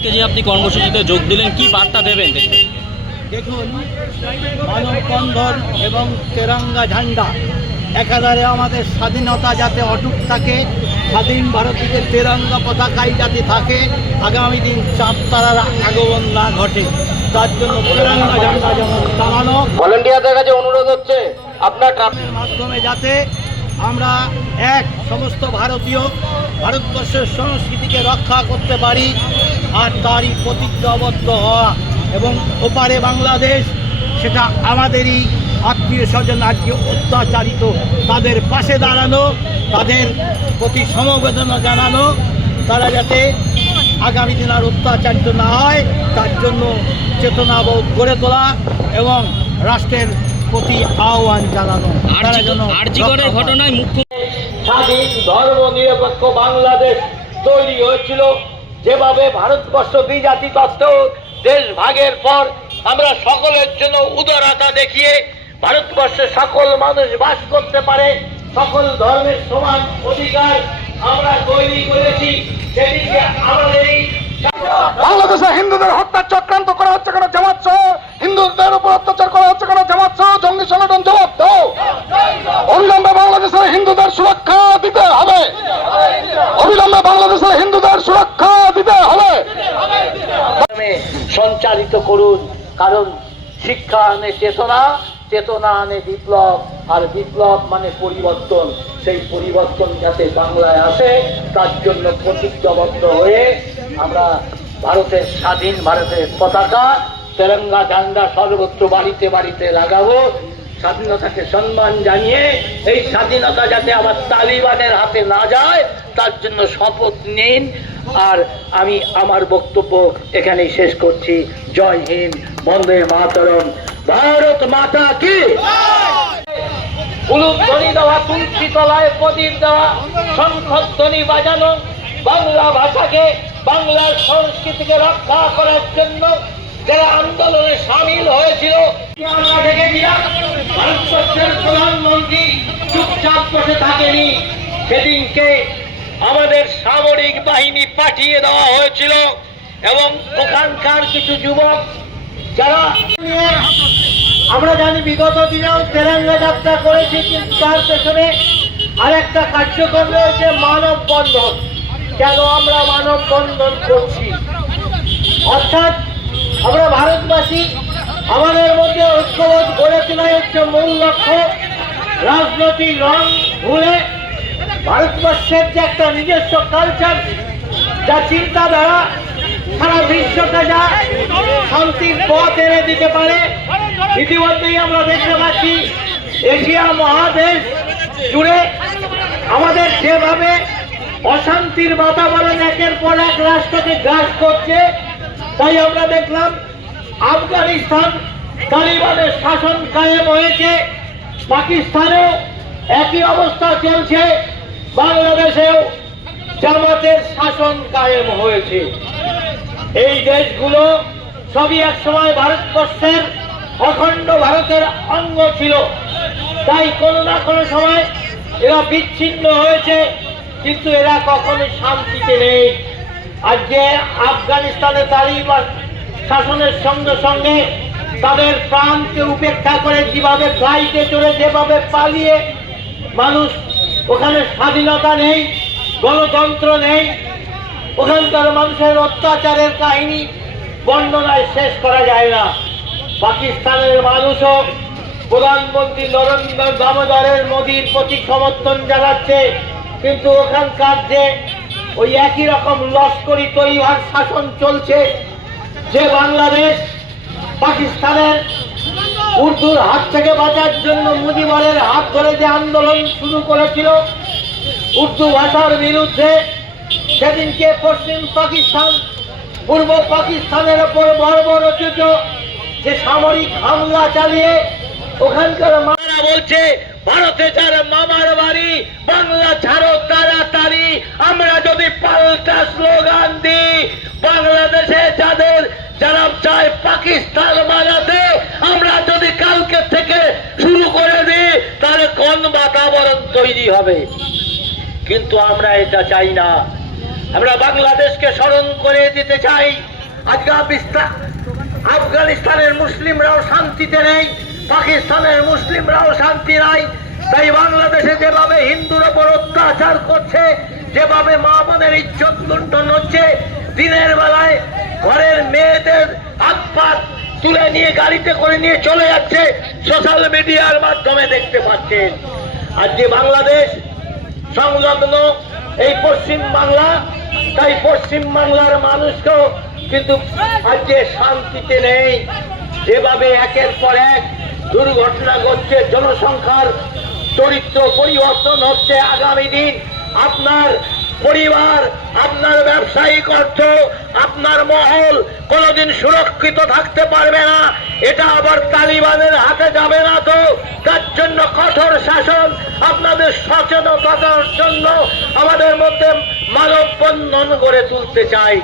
আজকে যে আপনি কর্মসূচিতে যোগ দিলেন, কি বার্তা দেবেন? দেখুন, মানববন্ধন এবং তেরঙ্গা ঝান্ডা একাধারে আমাদের স্বাধীনতা যাতে অটুট থাকে, স্বাধীন ভারতীয় তেরঙ্গা পতাকাই যাতে থাকে, আগামী দিন চাঁদ তারার আগমন না ঘটে, তার জন্য তেরঙ্গা ঝান্ডা যেমন টানানো। ভলেন্টিয়ারদের কাছে অনুরোধ হচ্ছে আপনার ট্রামের মাধ্যমে যাতে আমরা এক সমস্ত ভারতবর্ষের সংস্কৃতিকে রক্ষা করতে পারি, আর তারই প্রতিজ্ঞাবদ্ধ হওয়া, এবং ওপারে বাংলাদেশ সেটা আমাদেরই আত্মীয় স্বজন আজকে অত্যাচারিত, তাদের পাশে দাঁড়ানো, তাদের প্রতি সমবেদনা জানানো, তারা যাতে আগামী দিন আর অত্যাচারিত না হয় তার জন্য চেতনাবোধ গড়ে তোলা এবং রাষ্ট্রের প্রতি আহ্বান জানানো। আরজিকরের ঘটনায় মুখ্য স্বাধীন ধর্ম নিরপেক্ষ বাংলাদেশ তৈরি হয়েছিল, যেভাবে ভারতবর্ষ দ্বিজাতি তত্ত্ব দেশ ভাগের পর আমরা সকলের জন্য উদারতা দেখিয়ে ভারতবর্ষে সকল মানুষ বাস করতে পারে, সকল ধর্মের সমান অধিকার আমরা তৈরি করেছি। সেদিকে আমাদের এই বাংলাদেশে হিন্দুদের হত্যা চক্রান্ত করা হচ্ছে কেন জামাত সহ, হিন্দুদের উপর অত্যাচার করা হচ্ছে কেন জামাত সহ জঙ্গি সংগঠন, জবাব দাও। অবিলম্বে বাংলাদেশের হিন্দুদের সুরক্ষা দিতে হবে, অবিলম্বে বাংলাদেশের হিন্দুদের সুরক্ষা দিতে হবে। সঞ্চালিত করুন, কারণ শিক্ষা আনে চেতনা, চেতনা আনে বিপ্লব, আর বিপ্লব মানে পরিবর্তন। সেই পরিবর্তন যাতে বাংলায় আসে তার জন্য প্রতিজ্ঞাবদ্ধ হয়ে আমরা ভারতের স্বাধীন ভারতের পতাকা তেরঙ্গা ঝান্ডা সর্বত্র বাড়িতে বাড়িতে লাগাবো। স্বাধীনতাকে সম্মান জানিয়ে এই স্বাধীনতা যাতে আবার তালিবানের হাতে না যায় তার জন্য শপথ নিন। আর আমি আমার বক্তব্য এখানেই শেষ করছি। জয় হিন্দ, বন্দে মাতরম, ভারত মাতা কি। উলুধ্বনি দেওয়া, তুলসী তলায় প্রদীপ দেওয়া, শঙ্খধ্বনি বাজানো, বাংলা ভাষাকে, বাংলার সংস্কৃতিকে রক্ষা করার জন্য যারা আন্দোলনে সামিল হয়েছিল আমরা দেখেছিলাম। ভারতবর্ষের প্রধানমন্ত্রী চুপচাপ বসে থাকেনি, সেদিনকে আমাদের সামরিক বাহিনী পাঠিয়ে দেওয়া হয়েছিল, এবং ওখানকার কিছু যুবক যারা আমরা জানি বিগত দিনেও তেরঙ্গা যাত্রা করেছি, কিন্তু তার পেছনে আরেকটা কার্যক্রম রয়েছে মানববন্ধন। কেন আমরা মানববন্ধন করছি? অর্থাৎ আমরা ভারতবাসী, আমাদের মধ্যে ঐক্যবোধ গড়ে তোলাই হচ্ছে মূল লক্ষ্য। রাজনৈতিক রং ভুলে ভারতবর্ষের যে একটা নিজস্ব কালচার, যা চিন্তাধারা সারা বিশ্বকে যা শান্তির পথ এনে দিতে পারে। ইতিমধ্যেই আমরা দেখতে পাচ্ছি এশিয়া মহাদেশ জুড়ে আমাদের যেভাবে অশান্তির বাতাবরণ একের পর এক রাষ্ট্রকে গ্রাস করছে, তাই আমরা দেখলাম আফগানিস্তান তালিবানের শাসন কায়েম হয়েছে, পাকিস্তানেও একই অবস্থা চলছে, বাংলাদেশেও জামাতের শাসন কায়েম হয়েছে। এই দেশগুলো সবই এক সময় ভারতবর্ষের অখণ্ড ভারতের অঙ্গ ছিল, তাই কোনো না কোনো সময় এরা বিচ্ছিন্ন হয়েছে, কিন্তু এরা কখনো শান্তিতে নেই। আজকে আফগানিস্তানে তালিবান শাসনের সঙ্গে সঙ্গে তাদের প্রাণকে উপেক্ষা করে যেভাবে ফ্লাইটে চড়ে যেভাবে পালিয়ে মানুষ, ওখানে স্বাধীনতা নেই, গণতন্ত্র নেই, ওখানকার মানুষের অত্যাচারের কাহিনী বর্ণনায় শেষ করা যায় না। পাকিস্তানের মানুষও প্রধানমন্ত্রী নরেন্দ্র দামোদরের মোদীর প্রতি সমর্থন জানাচ্ছে, কিন্তু ওখানকার যে ওই একই রকম লস্করি তৈরিভার শাসন চলছে, যে বাংলাদেশ পাকিস্তানের উর্দুর হাত থেকে বাঁচার জন্য মুজিবরের হাত ধরে যে আন্দোলন শুরু করেছিল উর্দু ভাষার বিরুদ্ধে, সেদিনকে পশ্চিম পাকিস্তান পূর্ব পাকিস্তানের ওপর বর্বরোচিত যে সামরিক হামলা চালিয়ে ওখানকার মারা বলছে ভারতে যার মামার বাড়ি, বাংলা ছাড়ো তাড়াতাড়ি। আমরা যদি পাল্টা স্লোগান দিই, বাংলাদেশে যারা চায় পাকিস্তান বানাতে, আমরা যদি কালকে থেকে শুরু করে দিই তাহলে কোন বাতাবরণ তৈরি হবে? কিন্তু আমরা এটা চাই না। আমরা বাংলাদেশকে স্মরণ করে দিতে চাই। আজকে আফগানিস্তানের মুসলিমরাও শান্তিতে নেই, পাকিস্তানের মুসলিমরাও শান্তি নাই। তাই বাংলাদেশে যেভাবে হিন্দুর ওপর অত্যাচার করছে, যেভাবে মা বোনের ইজ্জত লুণ্ঠন হচ্ছে, দিনের বেলায় ঘরের মেয়েদের হাত পা তুলে নিয়ে গাড়িতে করে নিয়ে চলে যাচ্ছে, সোশ্যাল মিডিয়ার মাধ্যমে দেখতে পাচ্ছেন। আজকে বাংলাদেশ সংলগ্ন এই পশ্চিম বাংলা, তাই পশ্চিম বাংলার মানুষকেও কিন্তু আজকে শান্তিতে নেই। যেভাবে একের পর এক দুর্ঘটনা ঘটছে, জনসংখ্যার চরিত্র পরিবর্তন হচ্ছে, আগামী দিন আপনার পরিবার, আপনার ব্যবসায়িক অর্থ, আপনার মহল কোনোদিন সুরক্ষিত থাকতে পারবে না। এটা আবার তালিবানের হাতে যাবে না তো? তার জন্য কঠোর শাসন, আপনাদের সচেতনতার জন্য আমাদের মধ্যে মানববন্ধন গড়ে তুলতে চাই।